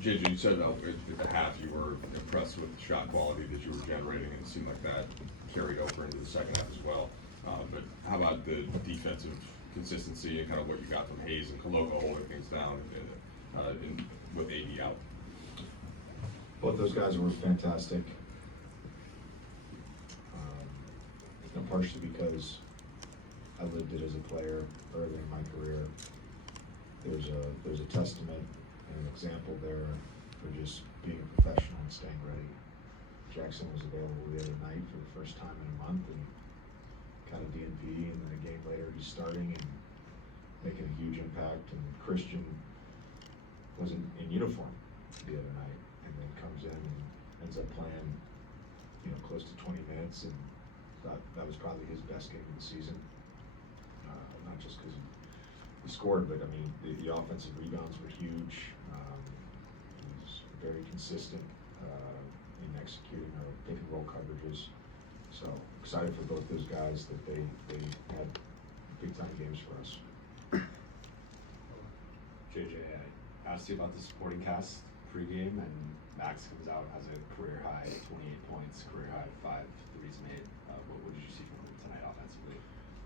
JJ, you said at the half you were impressed with the shot quality that you were generating, and it seemed like that carried over into the second half as well. But how about the defensive consistency and kind of what you got from Hayes and Koloko holding things down with AD out? Both those guys were fantastic. Partially because I lived it as a player early in my career. There's a testament and an example there for just being a professional and staying ready. Jackson was available the other night for the first time in a month and kind of DNP, and then a game later he's starting and making a huge impact. And Christian wasn't in uniform the other night and then comes in and ends up playing, close to 20 minutes, and that was probably his best game of the season. Not just because he scored, but I mean the offensive rebounds were huge. He was very consistent in executing our pick and roll coverages. So excited for both those guys that they had big time games for us. JJ, I asked you about the supporting cast pregame, and Max comes out, has a career high 28 points, career high 5 threes made. What did you see from him tonight offensively?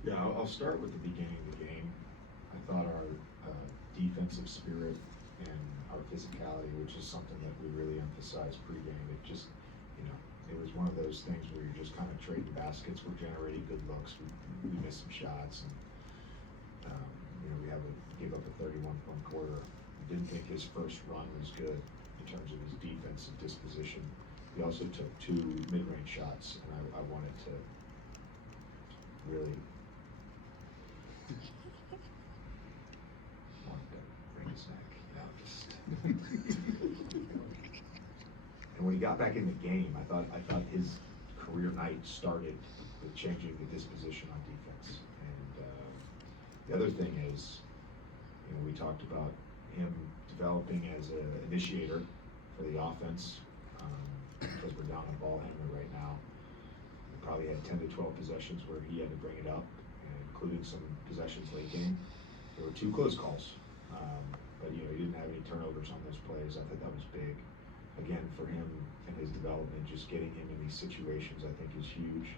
Yeah, I'll start with the beginning of the game. I thought our defensive spirit and our physicality, which is something that we really emphasize pregame, it just, it was one of those things where you're just kind of trading baskets. We're generating good looks. We missed some shots, and we gave up a 31-point quarter. I didn't think his first run was good in terms of his defensive disposition. He also took 2 mid-range shots, and I wanted to really break his neck. And when he got back in the game, I thought his career night started with changing the disposition on defense. And the other thing is, we talked about him developing as an initiator for the offense. Because we're down on ball handler right now. We probably had 10 to 12 possessions where he had to bring it up, including some possessions late game. There were 2 close calls, but he didn't have any turnovers on those plays. I thought that was big. Again, for him and his development, just getting him in these situations, I think is huge.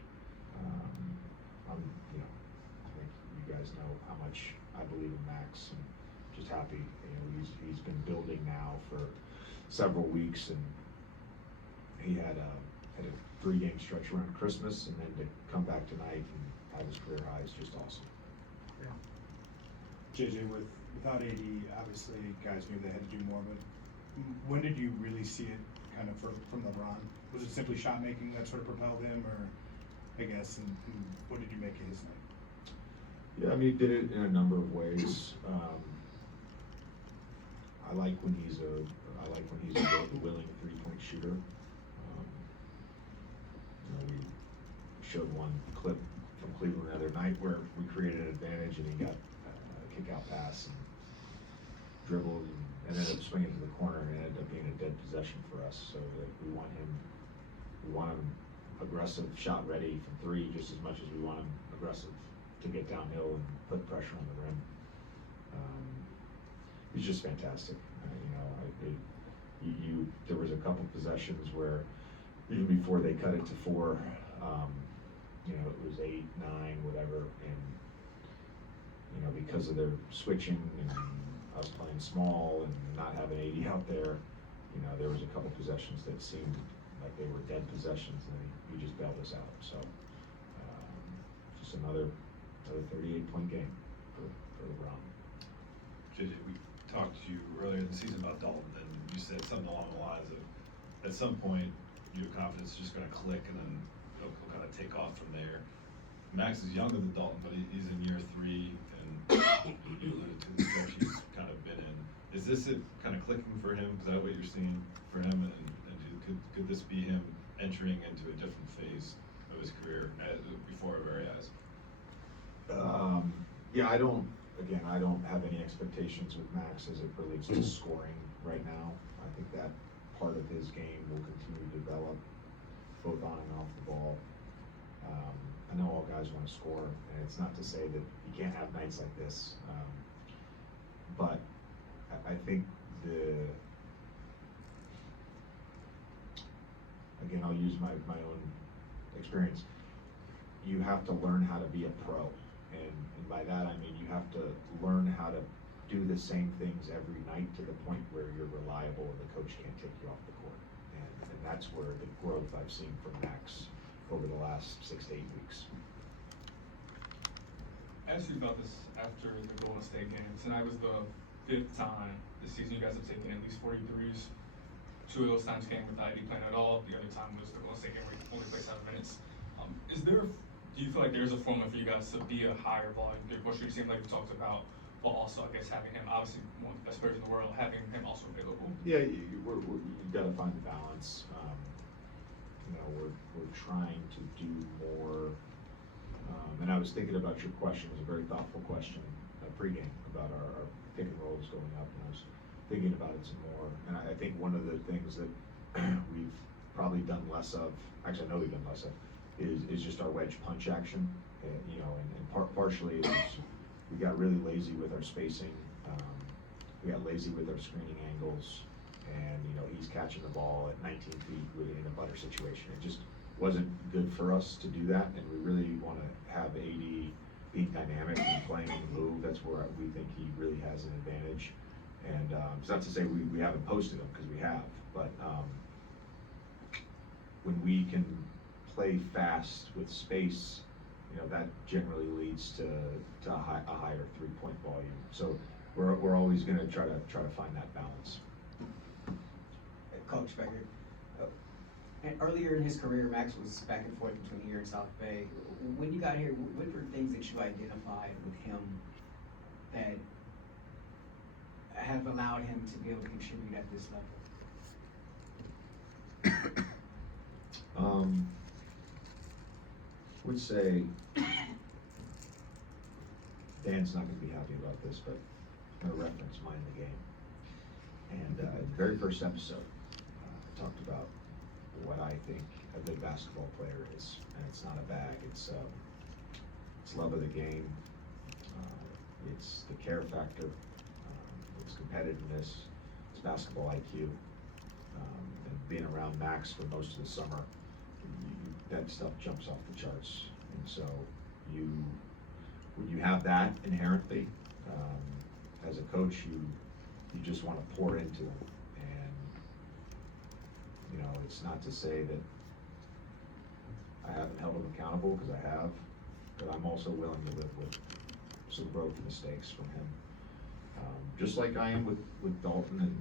I think you guys know how much I believe in Max, and just happy. He's been building now for several weeks, and he had a 3-game stretch around Christmas, and then to come back tonight and have his career high is just awesome. Yeah. JJ, without AD, obviously guys knew they had to do more, but when did you really see it kind of from LeBron? Was it simply shot making that sort of propelled him, or I guess, and what did you make of his night? Yeah, I mean, he did it in a number of ways. I like when he's a willing 3-point shooter. We showed one clip from Cleveland the other night where we created an advantage and he got a kick-out pass and dribbled and ended up swinging to the corner, and ended up being a dead possession for us. So we want him aggressive, shot ready from 3 just as much as we want him aggressive to get downhill and put pressure on the rim. He's just fantastic. There was a couple possessions where even before they cut it to 4, it was 8, 9, whatever, and because of their switching and us playing small and not having AD out there, there was a couple possessions that seemed like they were dead possessions, and he just bailed us out. So just another 38-point game for LeBron. JJ, we talked to you earlier in the season about Dalton, and you said something along the lines of, at some point, your confidence is just going to click, and then he'll kind of take off from there. Max is younger than Dalton, but he's in year 3, and you alluded to the stretch he's kind of been in. Is this it kind of clicking for him? Is that what you're seeing for him? And could this be him entering into a different phase of his career before our very eyes? Yeah, I don't have any expectations with Max as it relates to scoring right now. I think that part of his game will continue to develop both on and off the ball. I know all guys want to score, and it's not to say that you can't have nights like this, but I think again, I'll use my own experience. You have to learn how to be a pro. And by that, I mean, you have to learn how to do the same things every night to the point where you're reliable and the coach can't take you off the court. And that's where the growth I've seen from Max over the last 6 to 8 weeks. I asked you about this after the Golden State game. Tonight was the 5th time this season you guys have taken at least 43s. 2 of those times came without any playing at all. The other time was the Golden State game where you only played 7 minutes. Do you feel like there's a formula for you guys to be a higher volume three-point shooter? It seemed like we talked about, but also I guess having him, obviously one of the best players in the world, having him also available. Yeah, you got to find the balance. We're trying to do more. And I was thinking about your question. It was a very thoughtful question pregame about our pick and rolls going up, and I was thinking about it some more. And I think one of the things that we've probably done less of, actually I know we've done less of, is just our wedge punch action. And partially it was, we got really lazy with our spacing. We got lazy with our screening angles, and he's catching the ball at 19 feet in a butter situation. It just wasn't good for us to do that, and we really want to have AD being dynamic and playing on the move. That's where we think he really has an advantage. And it's not to say we haven't posted him, because we have, but when we can play fast with space, that generally leads to a higher three-point volume. So we're always going to try to find that balance. Coach Becker, earlier in his career, Max was back and forth between here and South Bay. When you got here, what were things that you identified with him that have allowed him to be able to contribute at this level? Would say Dan's not going to be happy about this, but I'm going to reference Mind the Game. And the very first episode, I talked about what I think a good basketball player is, and it's not a bag. It's love of the game. It's the care factor. It's competitiveness. It's basketball IQ. And being around Max for most of the summer, that stuff jumps off the charts. And so when you have that inherently, as a coach, you just want to pour into him. And it's not to say that I haven't held him accountable, because I have, but I'm also willing to live with some growth mistakes from him. Just like I am with Dalton, and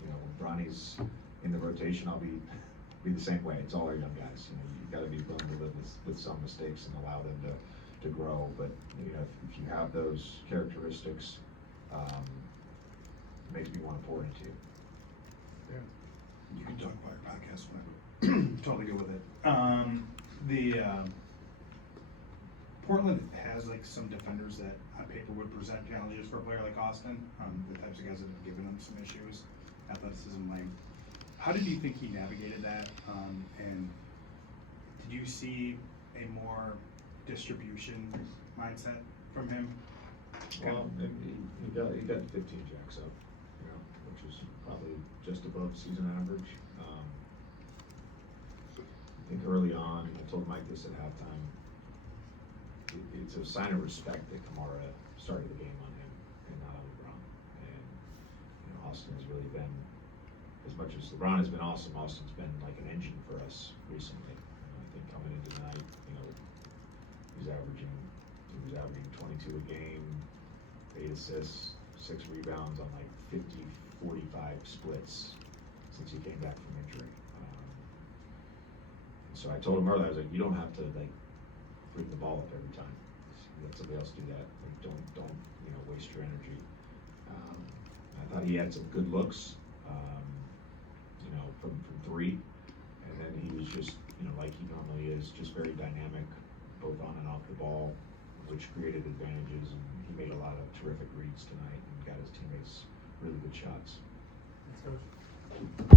when Bronny's in the rotation, I'll be the same way. It's all our young guys. You've got to be willing to live with some mistakes and allow them to grow. But if you have those characteristics, it makes me want to pour into you. Yeah. You can talk about your podcast whenever. Totally good with it. Portland has some defenders that on paper would present challenges for a player like Austin. The types of guys that have given him some issues, athleticism, length. How did you think he navigated that? And did you see a more distribution mindset from him? Well, he got 15 jacks up, which is probably just above season average. I think early on, I told Mike this at halftime, it's a sign of respect that Kamara started the game on him and not on LeBron. And Austin has really been, as much as LeBron has been awesome, Austin's been like an engine for us recently. I think coming into tonight, he was averaging 22 a game, 8 assists, 6 rebounds on 50-45 splits since he came back from injury. So I told him earlier, I was like, you don't have to bring the ball up every time. Let somebody else do that. Don't waste your energy. I thought he had some good looks, from 3, and then he was just like he normally is, just very dynamic, both on and off the ball, which created advantages, and he made a lot of terrific reads tonight and got his teammates really good shots. Let's go.